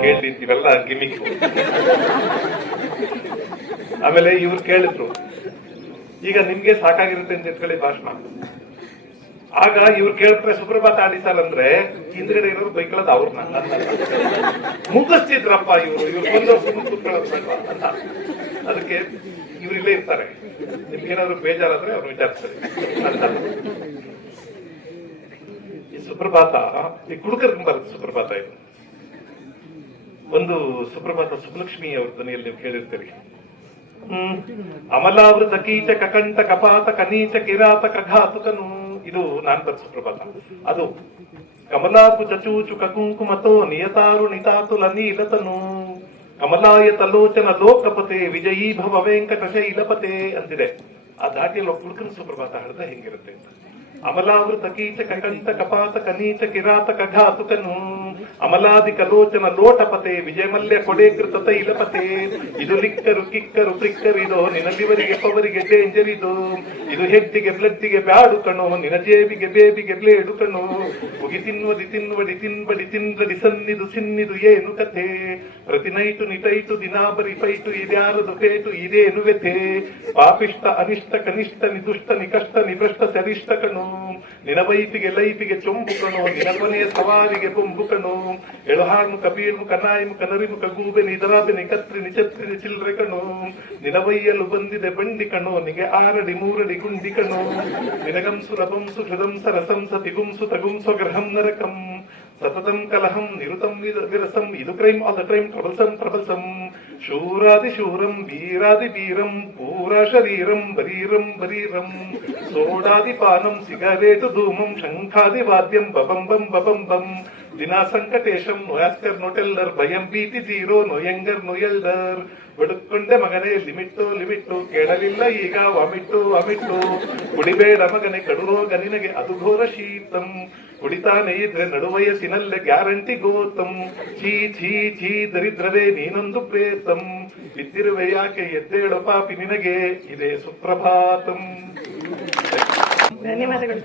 ಕೇಳಿ ಇವೆಲ್ಲ ಗಿಮಿಕ್. ಆಮೇಲೆ ಇವ್ರು ಕೇಳಿದ್ರು, ಈಗ ನಿಮ್ಗೆ ಸಾಕಾಗಿರುತ್ತೆ ಅಂತ ಇಟ್ಕೊಳ್ಳಿ ಭಾಷಣ. ಆಗ ಇವ್ರು ಕೇಳ್ತಾರೆ, ಸುಪ್ರಭಾತ ಆಡಿ ಅಂದ್ರೆ ಹಿಂದ್ಗಡೆ ಇರೋರು ಬೈಕೊಳ್ಳೋದು ಅವ್ರನ್ನ. ಮುಗಿಸ್ತಿದ್ರಪ್ಪ ಇವರು, ಇವ್ರು ಬಂದು ಸುಮ್ಮನೆ ಅಂತ. ಅದಕ್ಕೆ ಇವ್ರು ಇಲ್ಲೇ ಇರ್ತಾರೆ. ನಿಮ್ಗೇನಾದ್ರು ಬೇಜಾರಾದ್ರೆ ಅವ್ರು ವಿಚಾರಿಸ್ತಾರೆ ಅಂತ. ಈ ಸುಪ್ರಭಾತ, ಈ ಕುಡುಕರ್ಗೆ ಬರುತ್ತೆ ಸುಪ್ರಭಾತ ಇದು. ಒಂದು ಸುಪ್ರಭಾತ ಸುಬ್ಲಕ್ಷ್ಮಿ ಅವ್ರ ಧ್ವನಿಯಲ್ಲಿ ನೀವು ಕೇಳಿರ್ತೀರಿ. ಅಮಲಾವೃತ ಕೀಚ ಕಕಂಠ ಕಪಾತ ಕನೀಚ ಕಿರಾತ ಕಘಾತುಕನು. ಇದು ನಾನ್ ಬರ್ ಸುಪ್ರಭಾತ. ಅದು ಕಮಲಾಕು ಚಚೂಚು ಕಕುಂಕುಮತೋ ನಿಯತಾರು ನಿತಾತುಲ ನೀಲತನು ಕಮಲಾಯ ತಲೋಚನ ಲೋಕಪತೆ ವಿಜಯೀ ಭವ ವೆಂಕಟ ಇಲಪತೆ ಅಂತಿದೆ. ಆ ದಾಟಿಯಲ್ಲಿ ಒಬ್ಬ ಹುಡುಗನ ಸುಪ್ರಭಾತ ಹೆಂಗಿರುತ್ತೆ ಅಂತ. ಅಮಲಾವೃತ ಕೀಚ ಕಕಂಠ ಕಪಾತ ಕನೀಚ ಕಿರಾತ ಕಘಾತುಕನು ಅಮಲಾದಿ ಕಲೋಚನ ಲೋಟಪತೆ ವಿಜಯಮಲ್ಯ ಕೊಡೇಕೃತ ತೈಲಪತೆ ಇದು ಲಿಕ್ಕರು ಕಿಕ್ಕರು ಪ್ರಿಕ್ಕರಿದೋ ನಿನಲಿವರಿಗೆ ಪವರಿಗೆ ಡೇಂಜರ್ ಇದು ಹೆಡ್ಡಿಗೆ ಬ್ಲಡ್ಡಿಗೆ ಬ್ಯಾಡು ಕಣೋ ನಿನ ಜೇಬಿಗೆ ಬೇಬಿಗೆ ಬ್ಲೇಡು ಕಣೋ ಉಗಿ ತಿನ್ವದಿ ತಿನ್ನುವಡಿ ತಿನ್ಬಡಿ ತಿನ್ಬಡಿ ಸನ್ನಿದು ಸಿನ್ನಿದು ಏನು ಕಥೆ? ಪ್ರತಿ ನೈಟು ನಿಟೈಟು ದಿನಾಬರಿ ಪೈಟು ಇದ್ಯಾರದು ಪೇಟು ಇದೇನು ವ್ಯಥೆ? ಪಾಪಿಷ್ಟ ಅನಿಷ್ಟ ಕನಿಷ್ಠ ನಿದುಷ್ಟ ನಿಕಷ್ಟ ನಿಭ್ರಷ್ಟ ಸರಿಷ್ಟ ಕಣು ನಿನ ಲೈತಿಗೆ ಚೊಂಬು ಕಣು ನಿನ ಕೊನೆಯ ಸವಾರಿಗೆ ಬೊಂಬು ಕಣು ಎಳುಹಾಣು ಕಬೀಳು ಕನಾಯಿಮು ಕನರಿಮು ಕಗೂಬೆ ನಿದರಾಬೆ ಕತ್ರಿ ನಿಚತ್ರಿ ಚಿಲ್ರೆ ಕಣು ನಿನಬೈಯಲು ಬಂದಿದೆ ಬಂಡಿ ಕಣು ನಿಗೆ ಆರಡಿ ಮೂರಡಿ ಗುಂಡಿ ಕಣು ನಿನಗಂಸು ರಭಂಸು ಹೃದಂಸ ರಸಂಸ ತಿಗುಂಸು ತಗುಂಸು ಗ್ರಹಂ ನರಕಂ. సతతం కలహం నిరుతం విరసం ఇదు క్రైమ్ ఇదుక్రైం అలక్రైం ప్రబల్సం ప్రబల్సం శూరాది శూరం వీరాది వీరం పూరా శరీరం బరీరం బరీరం సోడాది పానం సిగరేటు ధూమం శంఖాది వాద్యం బబం బం బబం బం. ಬಬಂ ಬಂ ಬಬಂ ಬಂ ದಿನಾ ಸಂಕಟೇಶಂ ನೋಯಾಸ್ಕರ್ ನೋಟೆಲ್ಲರ್ ಭಯಂ ಭೀತಿ ತೀರೋ ನೋಯಂಗರ್ ನೋಯಲ್ದರ್. ಬಡುಕೊಂಡೆ ಮಗನೇ ಲಿಮಿಟ್ಟು ಲಿಮಿಟ್ಟು ಕೇಳಲಿಲ್ಲ ಈಗ ವಾಮಿಟ್ಟು ವಾಮಿಟ್ಟು ಕುಡಿಬೇಡ ಮಗನೆ ಕಡು ರೋಗ ನಿನಗೆ ಅದು ಘೋರ ಶೀತಂ. ಕುಡಿತಾನೆ ಇದ್ರೆ ನಡುವಯಸ್ಸಿನಲ್ಲೇ ಗ್ಯಾರಂಟಿ ಗೋತಂ. ಛೀ ಛೀ ಛೀ, ದರಿದ್ರವೇ ನೀನೊಂದು ಪ್ರೇತಂ. ಬಿದ್ದಿರುವೆ ಯಾಕೆ, ಎದ್ದೇಳು ಪಾಪಿ ನಿನಗೆ, ಇದೇ ಸುಪ್ರಭಾತಂ. ಧನ್ಯವಾದಗಳು